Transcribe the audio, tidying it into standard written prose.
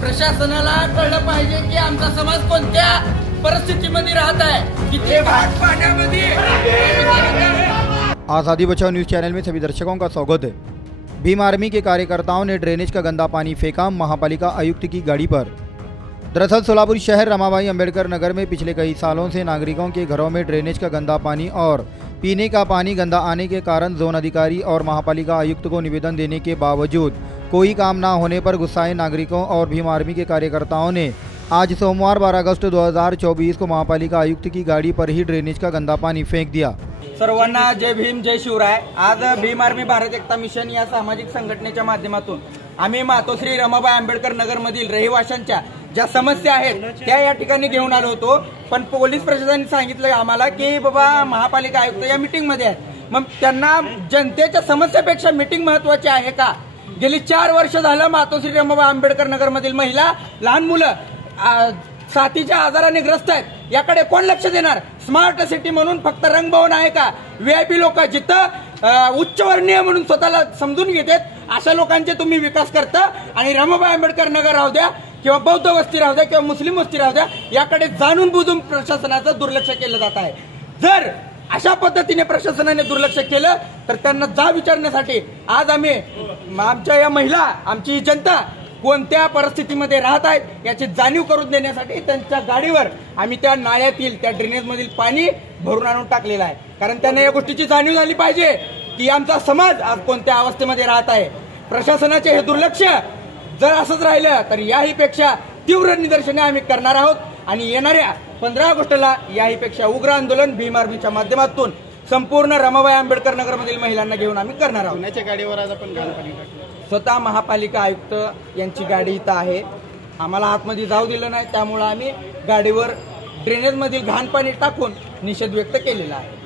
प्रशासनाला कळलं पाहिजे की आमचा समाज कोणत्या परिस्थितीमध्ये राहत है, कितने भाग पाण्यामध्ये। आज़ादी बचाओ न्यूज़ चैनल में सभी दर्शकों का स्वागत है। भीम आर्मी के कार्यकर्ताओं ने ड्रेनेज का गंदा पानी फेंका महापालिका आयुक्त की गाड़ी पर। दरअसल सोलापुर शहर रमाबाई अंबेडकर नगर में पिछले कई सालों से नागरिकों के घरों में ड्रेनेज का गंदा पानी और पीने का पानी गंदा आने के कारण जोन अधिकारी और महापालिका आयुक्त को निवेदन देने के बावजूद कोई काम ना होने पर गुस्साए नागरिकों और भीम आर्मी के कार्यकर्ताओं ने आज सोमवार 12 अगस्त 2024 को महापालिका आयुक्त की गाड़ी पर ही ड्रेनेज का गंदा पानी फेंक दिया। सर्वांना जय भीम जय शिवराय। आज भीम आर्मी भारत एकता मिशन या सामाजिक संघटनेच्या माध्यमातून आम्ही मातोश्री रमाबाई आंबेडकर नगर मधील रहिवाशांच्या ज्या समस्या आहेत त्या या ठिकाणी घेऊन आलो होतो, पण पोलीस प्रशासनाने सांगितलं आम्हाला की बाबा महापालिका आयुक्त या मीटिंग मध्ये आहेत। मग त्यांना जनतेच्या समस्यापेक्षा मीटिंग महत्वाची आहे का? गेली 4 वर्ष झालं मातोश्री रमाबाई आंबेडकर नगर मधील महिला, लहान मुलं साथीच्या आजाराने ग्रस्त आहेत, याकडे कोण लक्ष देणार? स्मार्ट सिटी म्हणून फक्त रंगभवन आहे का? व्हीआयपी लोक जिथं उच्चवर्णीय म्हणून स्वतःला समजून घेतात अशा लोकांचे तुम्ही विकास करता आणि रमाबाई आंबेडकर नगर राहू द्या किंवा बौद्ध वस्ती राहू द्या किंवा मुस्लिम वस्ती राहू द्या, याकडे जाणून बुजून प्रशासनाचं दुर्लक्ष केलं जात आहे। जर अशा पद्धतीने प्रशासनाने दुर्लक्ष केलं तर त्यांना जा विचारण्यासाठी आज आम्ही आमच्या या महिला, आमची जनता कोणत्या परिस्थितीमध्ये राहत आहेत याची जाणीव करून देण्यासाठी त्यांच्या गाडीवर आम्ही त्या नाल्यातील त्या ड्रेनेज मधील पाणी भरून आणून टाकलेलं आहे। कारण त्यांना या गोष्टीची जाणीव झाली पाहिजे की आमचा समाज आज कोणत्या अवस्थेमध्ये राहत आहे। प्रशासनाचे हे दुर्लक्ष जर असंच राहिलं तर याहीपेक्षा तीव्र निदर्शने आम्ही करणार आहोत आणि येणाऱ्या 15 ऑगस्टला याहीपेक्षा उग्र आंदोलन भीम आर्मीच्या माध्यमातून संपूर्ण रमाबाई आंबेडकर नगरमधील महिलांना घेऊन आम्ही करणार आहोत। पुण्याच्या गाडीवर आज आपण घाणपाणी स्वतः महापालिका आयुक्त यांची गाडी इथं आहे, आम्हाला आतमध्ये जाऊ दिलं नाही, त्यामुळे आम्ही गाडीवर ड्रेनेज मधील घाण पाणी टाकून निषेध व्यक्त केलेला आहे।